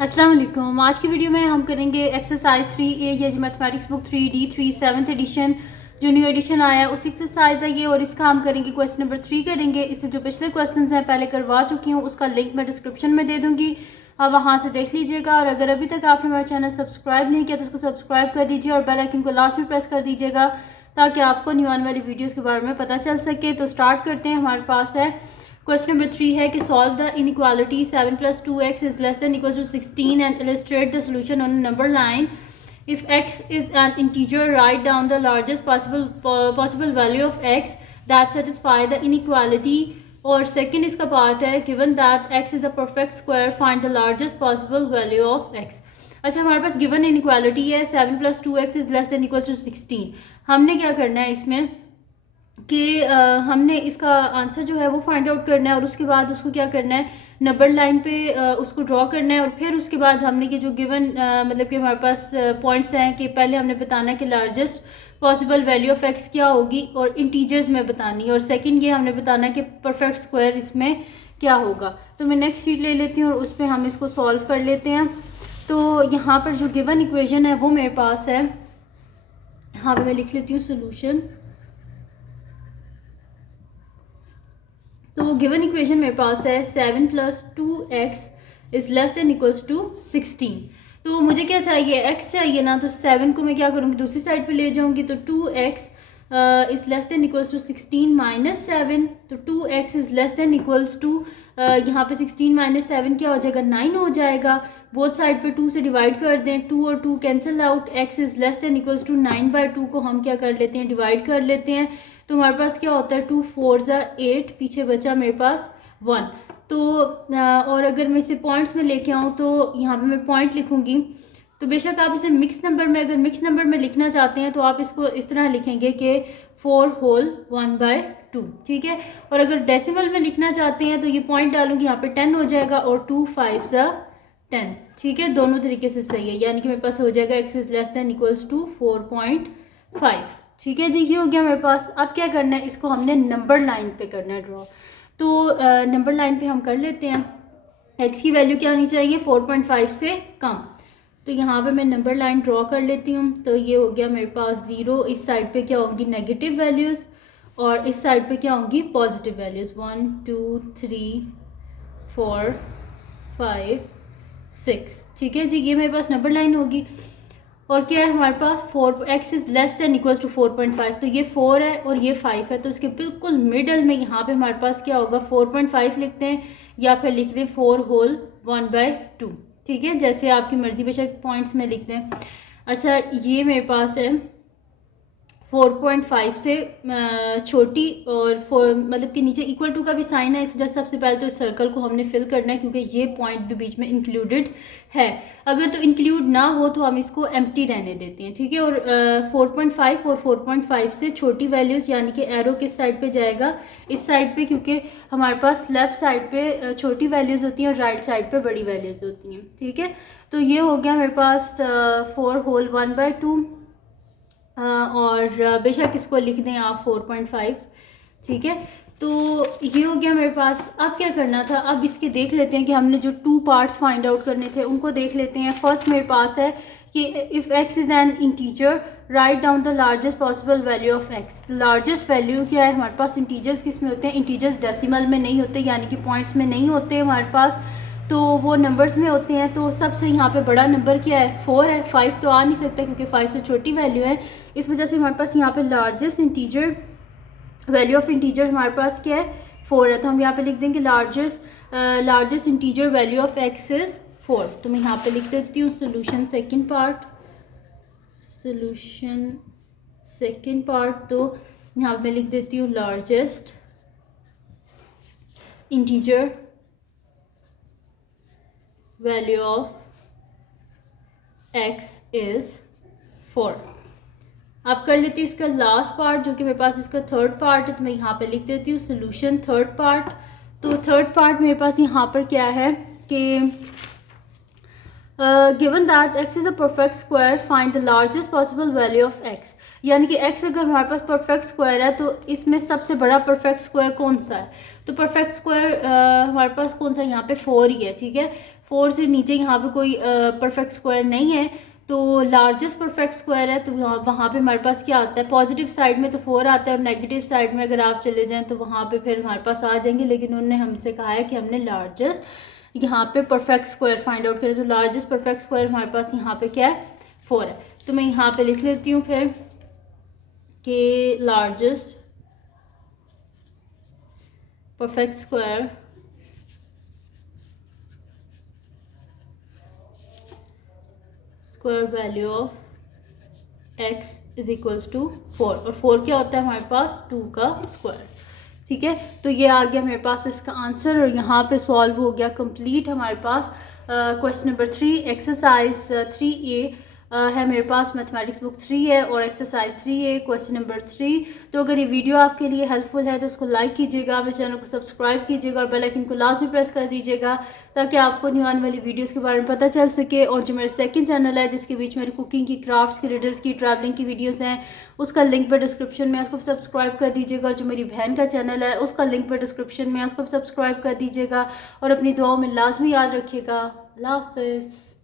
अस्सलाम वालेकुम। आज की वीडियो में हम करेंगे एक्सरसाइज 3A, ये जो mathematics book 3D3 7th edition जो न्यू एडिशन आया है उस एक्सरसाइज है ये, और इसका हम करेंगे क्वेश्चन नंबर 3 करेंगे। इससे जो पिछले क्वेश्चंस हैं पहले करवा चुकी हूँ, उसका लिंक मैं डिस्क्रिप्शन में दे दूँगी, आप वहाँ से देख लीजिएगा। और अगर अभी तक आपने मेरा चैनल सब्सक्राइब नहीं किया तो उसको सब्सक्राइब कर दीजिए और बेल आइकन को लास्ट में प्रेस कर दीजिएगा ताकि आपको न्यू आने वाली वीडियोज़ के बारे में पता चल सके। तो स्टार्ट करते हैं। हमारे पास है क्वेश्चन नंबर 3 है कि solve the inequality 7 + 2x is less than equal to 16 and illustrate the solution on number line. If x is an integer, write down the largest possible value of x that satisfy the inequality. और second इसका part है given that x is a perfect square, find the largest possible value of x. अच्छा, हमारे पास given inequality है 7 + 2x is less than equal to 16। हमने क्या करना है इसमें कि हमने इसका आंसर जो है वो फाइंड आउट करना है और उसके बाद उसको क्या करना है, नंबर लाइन पे उसको ड्रॉ करना है। और फिर उसके बाद हमने कि जो गिवन मतलब कि हमारे पास पॉइंट्स हैं कि पहले हमने बताना है कि largest possible value of x क्या होगी और इंटीजर्स में बतानी है, और सेकंड ये हमने बताना है कि परफेक्ट स्क्वायर इसमें क्या होगा। तो मैं नेक्स्ट शीट ले लेती हूँ और उस पर हम इसको सॉल्व कर लेते हैं। तो यहाँ पर जो गिवन इक्वेशन है वो मेरे पास है, यहाँ पर मैं लिख लेती हूँ सोल्यूशन। तो गिवन इक्वेशन मेरे पास है 7 + 2x is less than equals to 16। तो मुझे क्या चाहिए, x चाहिए ना, तो 7 को मैं क्या करूँगी, दूसरी साइड पे ले जाऊँगी। तो 2x is less than equals to 16 - 7। तो 2x is less than equals to यहाँ पे 16 - 7 क्या हो जाएगा, 9 हो जाएगा। बोथ साइड पे 2 से डिवाइड कर दें, 2 और 2 cancel out. x is less than equals to 9/2 को हम क्या कर लेते हैं, डिवाइड कर लेते हैं। तो हमारे पास क्या होता है, 2 4 = 8, पीछे बचा मेरे पास 1। तो और अगर मैं इसे पॉइंट्स में लेके आऊँ तो यहाँ पे मैं पॉइंट लिखूँगी। तो बेशक आप इसे मिक्स नंबर में, अगर मिक्स नंबर में लिखना चाहते हैं तो आप इसको इस तरह लिखेंगे कि 4 होल 1/2, ठीक है। और अगर डेसिमल में लिखना चाहते हैं तो ये पॉइंट डालूंगी, यहाँ पे 10 हो जाएगा और 2 5 = 10, ठीक है। दोनों तरीके से सही है, यानी कि मेरे पास हो जाएगा x is less than equals to 4.5, ठीक है जी। ये हो गया मेरे पास। अब क्या करना है, इसको हमने नंबर लाइन पे करना है ड्रॉ। तो नंबर लाइन पे हम कर लेते हैं। x की वैल्यू क्या होनी चाहिए, 4.5 से कम। तो यहाँ पे मैं नंबर लाइन ड्रॉ कर लेती हूँ। तो ये हो गया मेरे पास 0, इस साइड पे क्या होंगी नेगेटिव वैल्यूज़ और इस साइड पे क्या होंगी पॉजिटिव वैल्यूज़। 1 2 3 4 5 6, ठीक है जी। ये मेरे पास नंबर लाइन होगी। और क्या है हमारे पास, 4x is less than equals to 4.5। तो ये 4 है और ये 5 है, तो इसके बिल्कुल मिडल में यहाँ पे हमारे पास क्या होगा, 4.5 लिखते हैं या फिर लिख दें 4 होल 1/2, ठीक है। जैसे आपकी मर्जी, बेशक पॉइंट्स में लिख दें। अच्छा, ये मेरे पास है 4.5 से छोटी और मतलब कि नीचे इक्वल टू का भी साइन है, इस वजह से सबसे पहले तो इस सर्कल को हमने फिल करना है क्योंकि ये पॉइंट भी बीच में इंक्लूडेड है। अगर तो इंक्लूड ना हो तो हम इसको एम्प्टी रहने देते हैं, ठीक है। और 4.5 और 4.5 से छोटी वैल्यूज़, यानी कि एरो किस साइड पे जाएगा, इस साइड पे, क्योंकि हमारे पास लेफ़्ट साइड पे छोटी वैल्यूज़ होती हैं और राइट साइड पे बड़ी वैल्यूज़ होती हैं, ठीक है। तो ये हो गया मेरे पास 4 होल 1/2 और बेशक इसको लिख दें आप 4.5, ठीक है। तो ये हो गया मेरे पास। अब क्या करना था, अब इसके देख लेते हैं कि हमने जो 2 पार्ट्स फाइंड आउट करने थे उनको देख लेते हैं। फर्स्ट मेरे पास है कि if x is an integer write down the largest possible value of x। Largest value क्या है हमारे पास, इंटीजर्स किस में होते हैं, इंटीजर्स डेसिमल में नहीं होते, यानी कि पॉइंट्स में नहीं होते हमारे पास, तो वो नंबर्स में होते हैं। तो सबसे यहाँ पे बड़ा नंबर क्या है, 4 है। 5 तो आ नहीं सकता क्योंकि 5 से छोटी वैल्यू है, इस वजह से हमारे पास यहाँ पे largest integer value of integer हमारे पास क्या है, 4 है। तो हम यहाँ पे लिख देंगे largest integer value of x is 4। तो मैं यहाँ पे लिख देती हूँ सोल्यूशन सेकेंड पार्ट। तो यहाँ पे मैं लिख देती हूँ largest integer value of x is 4। अब कर लेती हूँ इसका लास्ट पार्ट जो कि मेरे पास इसका थर्ड पार्ट है। तो मैं यहाँ पे लिख देती हूँ सोल्यूशन थर्ड पार्ट। तो थर्ड पार्ट मेरे पास यहाँ पर क्या है कि given that x is a perfect square find the largest possible value of x, यानी कि x अगर हमारे पास परफेक्ट स्क्वायर है तो इसमें सबसे बड़ा परफेक्ट स्क्वायर कौन सा है। तो परफेक्ट स्क्वायर हमारे पास कौन सा, यहाँ पे 4 ही है, ठीक है। 4 से नीचे यहाँ पे कोई परफेक्ट स्क्वायर नहीं है, तो लार्जेस्ट परफेक्ट स्क्वायर है तो वहाँ पे हमारे पास क्या आता है, पॉजिटिव साइड में तो 4 आता है और नेगेटिव साइड में अगर आप चले जाएं तो वहाँ पे फिर हमारे पास आ जाएंगे, लेकिन उन्होंने हमसे कहा है कि हमने लार्जेस्ट यहाँ पे परफेक्ट स्क्वायर फाइंड आउट करें। तो लार्जेस्ट परफेक्ट स्क्वायर हमारे पास यहाँ पे क्या है, 4 है। तो मैं यहाँ पे लिख लेती हूँ फिर कि largest perfect square square value of x is equals to 4, और 4 क्या होता है हमारे पास, 2 का स्क्वायर, ठीक है। तो ये आ गया मेरे पास इसका आंसर, और यहाँ पे सॉल्व हो गया कंप्लीट हमारे पास क्वेश्चन नंबर 3। एक्सरसाइज 3A है मेरे पास, मैथमेटिक्स बुक 3 है और एक्सरसाइज 3A क्वेश्चन नंबर 3। तो अगर ये वीडियो आपके लिए हेल्पफुल है तो उसको लाइक कीजिएगा, मेरे चैनल को सब्सक्राइब कीजिएगा और बेल आइकन को लास्ट में प्रेस कर दीजिएगा ताकि आपको न्यू आने वाली वीडियोस के बारे में पता चल सके। और जो मेरा सेकंड चैनल है जिसके बीच मेरी कुकिंग की, क्राफ्ट्स की, रिडल्स की, ट्रैवलिंग की वीडियोस हैं, उसका लिंक पर डिस्क्रिप्शन में, उसको सब्सक्राइब कर दीजिएगा। और जो मेरी बहन का चैनल है उसका लिंक पर डिस्क्रिप्शन में, उसको सब्सक्राइब कर दीजिएगा। और अपनी दुआओं में लाजमी याद रखिएगा। अल्लाह हाफिज़।